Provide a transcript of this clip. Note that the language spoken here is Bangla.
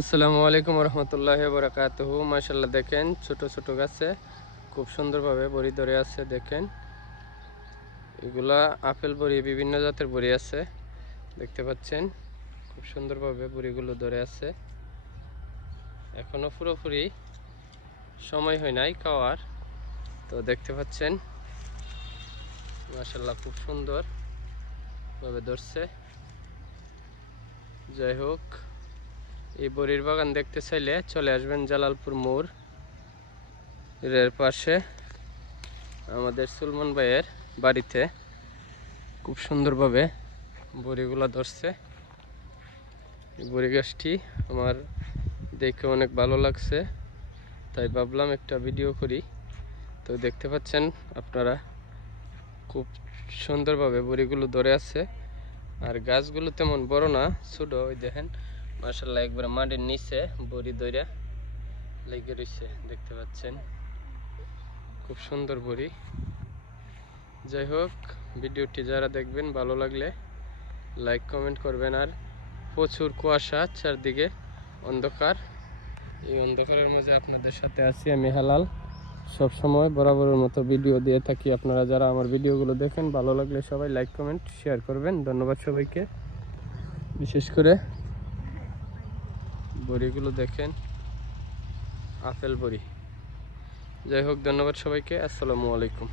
আসসালামু আলাইকুম রহমতুল্লাহি বারাকাতুহু। মাশাআল্লাহ, দেখেন ছোট ছোট গাছে খুব সুন্দরভাবে বড়ি ধরে আছে। দেখেন এগুলা আপেল বড়ি, বিভিন্ন জাতের বড়ি আছে, দেখতে পাচ্ছেন খুব সুন্দরভাবে বড়িগুলো ধরে আছে। এখনো পুরোপুরি সময় হয় নাই খাওয়ার, তো দেখতে পাচ্ছেন মাশাআল্লাহ খুব সুন্দরভাবে ধরছে। যাই হোক, এই বড়ির বাগান দেখতে চাইলে চলে আসবেন জালালপুর মোড় এর পাশে আমাদের সুলমান ভাইয়ের বাড়িতে। খুব সুন্দরভাবে বড়িগুলো ধরছে। এই বড়ি গাছটি আমার দেখে অনেক ভালো লাগছে, তাই ভাবলাম একটা ভিডিও করি। তো দেখতে পাচ্ছেন আপনারা খুব সুন্দরভাবে বড়িগুলো ধরে আছে। আর গাছগুলো তেমন বড় না, ছোট। ওই দেখেন মাশাআল্লাহ একবারে মাটির নিচে বড়ি ধরে লেগে রয়েছে, দেখতে পাচ্ছেন খুব সুন্দর বড়ি। যাই হোক, ভিডিওটি যারা দেখবেন ভালো লাগলে লাইক কমেন্ট করবেন। আর প্রচুর কুয়াশা, চারদিকে অন্ধকার। এই অন্ধকারের মাঝে আপনাদের সাথে আছি আমি হেলাল। সব সময় বরাবরের মতো ভিডিও দিয়ে থাকি। আপনারা যারা আমার ভিডিওগুলো দেখেন, ভালো লাগলে সবাই লাইক কমেন্ট শেয়ার করবেন। ধন্যবাদ সবাইকে। বিশেষ করে বড়িগুলো দেখেন, আপেল বড়ি। যাই হোক, ধন্যবাদ সবাইকে। আসসালামু আলাইকুম।